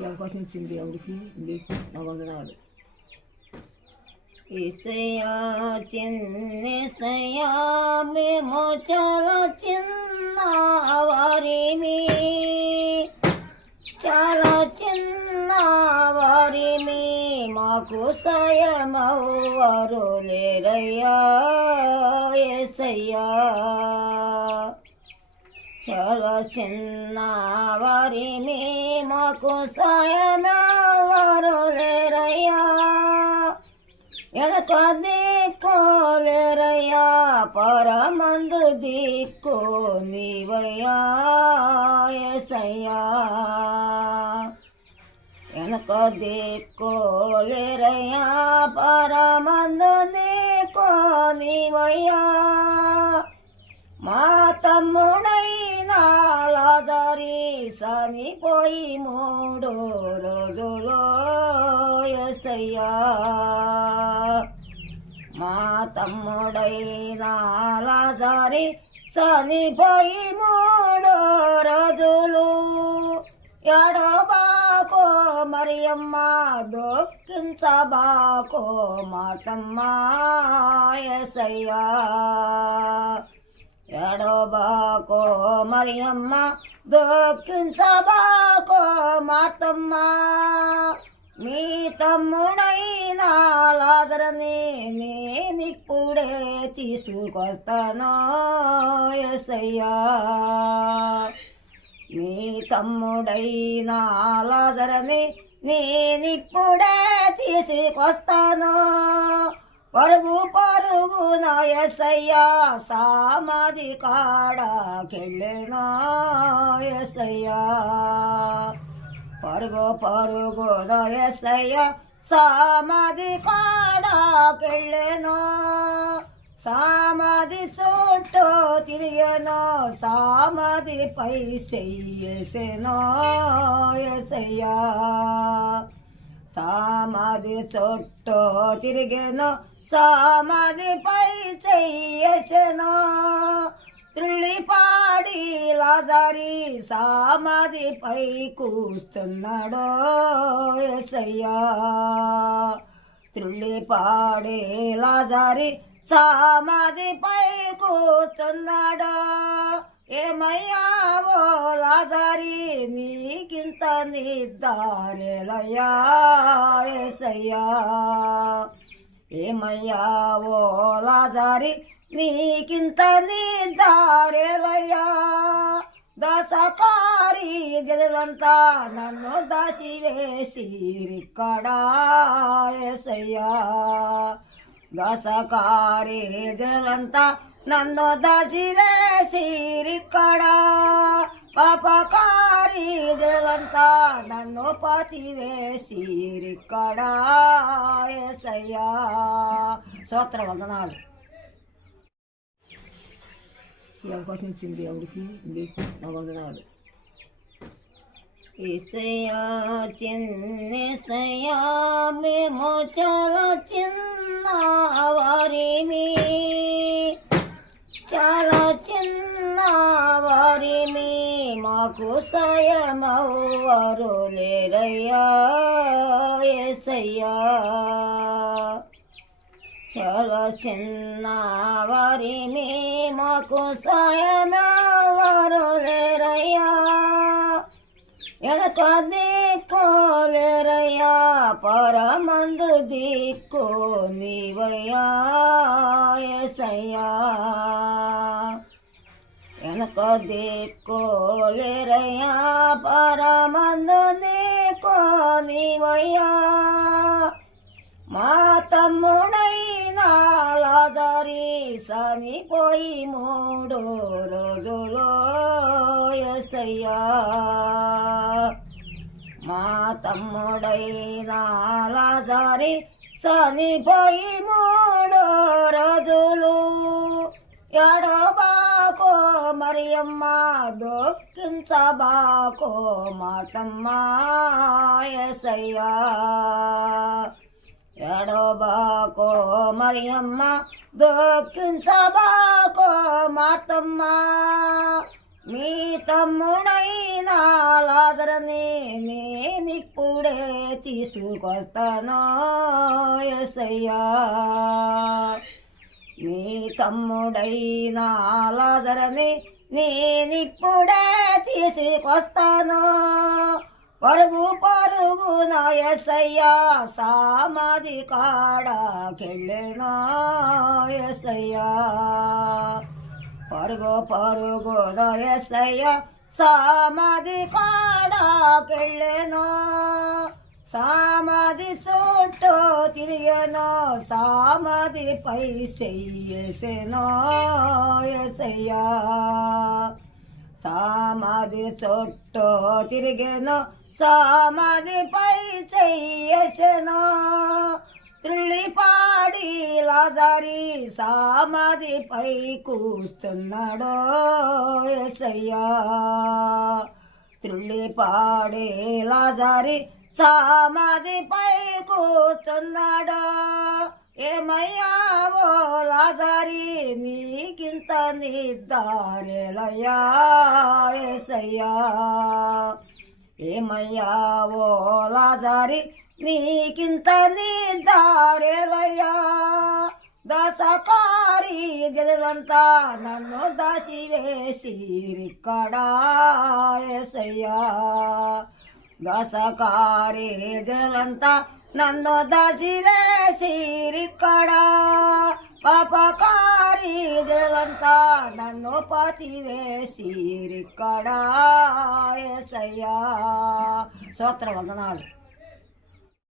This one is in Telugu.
ఈ అవకాశం ఇచ్చింది దేవుడికి మీకు నా వందనాలు. ఈసయ్యా చిన్నసయ్యా మేము చాలా చిన్న వారిమి, చాలా చిన్న వారిమి, మాకు సాయమవ్వరు లేరయ్యా యేసయ్యా. చాలా చిన్న వారిమి, మాకు సాయమవ్వరు లేరయ్యా. వెనక దిక్కు లేరయ్యా, పరమందు దిక్కు నీవయ్యా యేసయ్యా. వెనక దిక్కు లేరయ్యా, పరమందు దిక్కు నీవయ్యా. మా తమ్ముడైన లాజరు చనిపోయి 3 రోజులు యేసయ్యా. మా తమ్ముడైన లాజరు చనిపోయి 3 రోజులు. ఎడబాకో మరియమ్మ దుఃఖించబాకో మాతమ్మ యేసయ్యా. ఎడబాకో మరియమ్మ దుఃఖించబాకో మాతమ్మ. మీ తమ్ముడైన లాజరుని నేనిప్పుడే తీసుకొస్తాను యేసయ్యా. మీ తమ్ముడైన లాజరుని నేనిప్పుడే తీసుకొస్తాను. పరుగు పరుగున యేసయ్యా సమాధి కాడకెళ్ళెను యేసయ్యా. పరుగు పరుగున యేసయ్యా సమాధి కాడకెళ్ళెను. సమాధి చుట్టూ తిరిగెను, సమాధిపై చెయ్యేసెను యేసయ్యా. సమాధి చుట్టూ తిరిగెను, సమాధిపై చెయ్యేసెను. త్రుళ్ళిపాడి లాజరు సమాధిపై కూర్చున్నాడు యేసయ్యా. త్రుళ్ళిపాడి లాజరు సమాధిపై కూర్చున్నాడు. ఏమయ్యా ఓ లాజరు నీకింత నిద్దారేలయ్యా యేసయ్యా. ఏమయ్యా ఓ లాజరు నీకింత నిద్దారేలయ్యా. దశకారి జనులంతా నన్ను దాసివేసిరిక్కడా యేసయ్యా. దశకారి జనులంతా నన్ను దాసివేసిరిక్కడా. పాపకారి జనులంతా నన్ను పాతివేసిరిక్కడా యేసయ్యా. స్తోత్ర వందనాలు. ఈ అవకాశం ఇచ్చింది దేవుడికి మీకు నా వందనాలు. ఈసయ్యా చిన్నసయ్యా మేము చాలా చిన్న వారిమి, చాలా చిన్న వారిమి, మాకు సాయమవ్వరు లేరయ్యా యేసయ్యా. చాలా చిన్న వారిమి, మాకు సాయమవ్వరు లేరయ్యా. వెనక దిక్కు లేరయ్యా, పరమందు దిక్కు నీవయ్యా యేసయ్యా. వెనక దిక్కు లేరయ్యా, పరమందు దిక్కు నీవయ్యా. మా తమ్ముడైన లాజరు చనిపోయి 3 రోజులు యేసయ్యా. మా తమ్ముడైన లాజరు చనిపోయి 3 రోజులు. ఎడబాకో మరియమ్మ దుఃఖించబాకో మాతమ్మ యేసయ్యా. ఎడబాకో మరియమ్మ దుఃఖించబాకో మాతమ్మ. మీ తమ్ముడైన లాజరు లాజరుని నేనిప్పుడే తీసుకొస్తాను యేసయ్యా. నీ తమ్ముడైన లాజరుని నేనిప్పుడే తీసుకొస్తాను. పరుగు పరుగున యేసయ్యా సమాధి కాడకెళ్ళెను యేసయ్యా. పరుగు పరుగున యేసయ్యా సమాధి కాడకెళ్ళెను. సమాధి చుట్టూ తిరిగెను, సమాధిపై చెయ్యేసెను యేసయ్యా. సమాధి చుట్టూ తిరిగెను, సమాధిపై చెయ్యేసెను. త్రుళ్ళిపాడి లాజరు సమాధిపై కూర్చున్నాడు యేసయ్యా. త్రుళ్ళిపాడి లాజరు సమాధిపై కూర్చున్నాడు. ఏమయ్యా ఓ లాజరు నీకింత నిద్దారేలయ్యా యేసయ్యా. ఏమయ్యా ఓ లాజరు నీకింత నిద్దారేలయ్యా. దశకారి జనులంతా నన్ను దాసివేసిరిక్కడా యేసయ్యా. దశకారి జనులంతా నన్ను దాసివేసిరిక్కడా. పాపకారి జనులంతా నన్ను పాతివేసిరిక్కడా యేసయ్యా. స్తోత్ర వందనాలు.